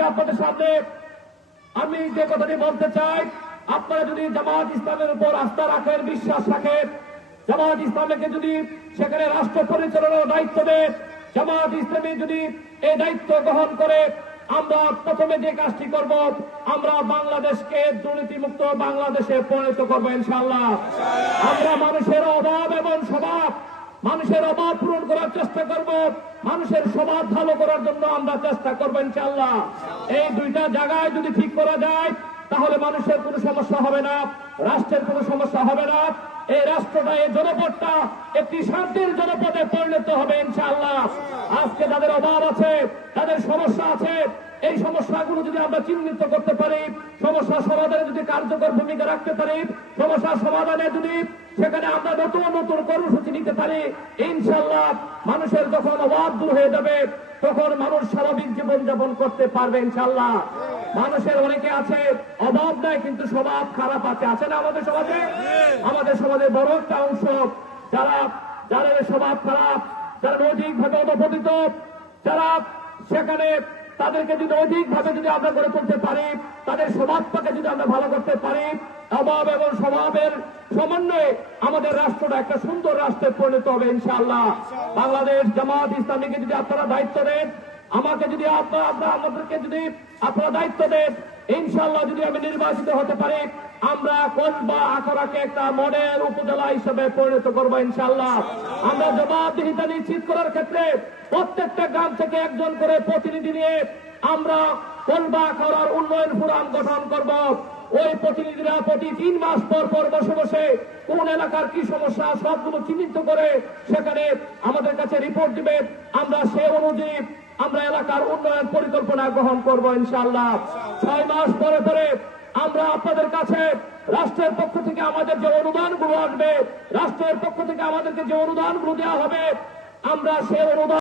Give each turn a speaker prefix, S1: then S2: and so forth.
S1: আজকে আপনাদের সামনে আমি যে কথাটি বলতে চাই, আপনারা যদি জামাত ইসলামের উপর আস্থা রাখেন, বিশ্বাস রাখেন, জামাত ইসলামকে যদি সেখানে রাষ্ট্র পরিচালনার দায়িত্ব দেন, জামাত ইসলামী যদি এই দায়িত্ব গ্রহণ করে, আমরা প্রথমে যে কাজটি করব, আমরা বাংলাদেশকে দুর্নীতিমুক্ত বাংলাদেশে পরিণত করব ইনশাআল্লাহ। আমরা মানুষের অভাব এবং স্বভাব মানুষের অভাব পূরণ করার চেষ্টা করব। মানুষের স্বভাব ভালো করার জন্য আমরা চেষ্টা করব ইনশাল্লাহ এই দুইটা জায়গায় যদি ঠিক করা যায়, তাহলে মানুষের কোনো সমস্যা হবে না, রাষ্ট্রের কোনো সমস্যা হবে না। এই রাষ্ট্রটা, এই জনপদটা একটি শান্তির জনপদে পরিণত হবে ইনশাআল্লাহ। আজকে যাদের অভাব আছে এই সমস্যাগুলো যদি আমরা চিহ্নিত করতে পারি, সমস্যা সমাধানে যদি কার্যকর ভূমিকা রাখতে পারি, সমস্যা সমাধানে যদি সেখানে আমরা নতুন নতুন কর্মসূচি নিতে পারি ইনশাল্লাহ মানুষের যখন অভাব দূর হয়ে যাবে, তখন মানুষ স্বাভাবিক জীবন যাপন করতে পারবে ইনশাল্লাহ মানুষের অনেকে আছে, অভাব নাই, কিন্তু স্বভাব খারাপ আছে। আছে না আমাদের সমাজে? আমাদের সমাজের বড় একটা অংশ যারা, যাদের স্বভাব খারাপ, যারা নৈতিকভাবে অধপতিত, যারা সেখানে তাদেরকে যদি অধিকভাবে যদি আমরা গড়ে তুলতে পারি, তাদের স্বভাবটাকে যদি আমরা ভালো করতে পারি অভাব এবং স্বভাবের সমন্বয়ে আমাদের রাষ্ট্রটা একটা সুন্দর রাষ্ট্রে পরিণত হবে ইনশাআল্লাহ। বাংলাদেশ জামাত ইসলামীকে যদি আপনারা দায়িত্ব দেন আমাকে যদি আপনারা আমাদেরকে যদি আপনারা দায়িত্ব দেন ইনশাল্লাহ যদি আমি নির্বাচিত হতে পারি, আমরা কসবা আখড়াকে একটা মডেল উপজেলা হিসেবে পরিণত করব ইনশাল্লাহ আমরা জবাবদিহিতা নিশ্চিত করার ক্ষেত্রে প্রত্যেকটা গ্রাম থেকে একজন করে প্রতিনিধি নিয়ে আমরা কলবা আখড়ার উন্নয়ন ফোরাম গঠন করব। ওই প্রতিনিধিরা প্রতি তিন মাস পর পর বসে বসে কোন এলাকার কি সমস্যা, সবগুলো চিহ্নিত করে সেখানে আমাদের কাছে রিপোর্ট দিবে। আমরা সে অনুযায়ী আমরা এলাকার উন্নয়ন পরিকল্পনা গ্রহণ করব ইনশাআল্লাহ। ছয় মাস পরে পরে আমরা আপনাদের কাছে রাষ্ট্রের পক্ষ থেকে আমাদের যে অনুদান অনুদানগুলো আসবে, রাষ্ট্রের পক্ষ থেকে আমাদেরকে যে অনুদান অনুদানগুলো দেওয়া হবে, আমরা সে অনুদান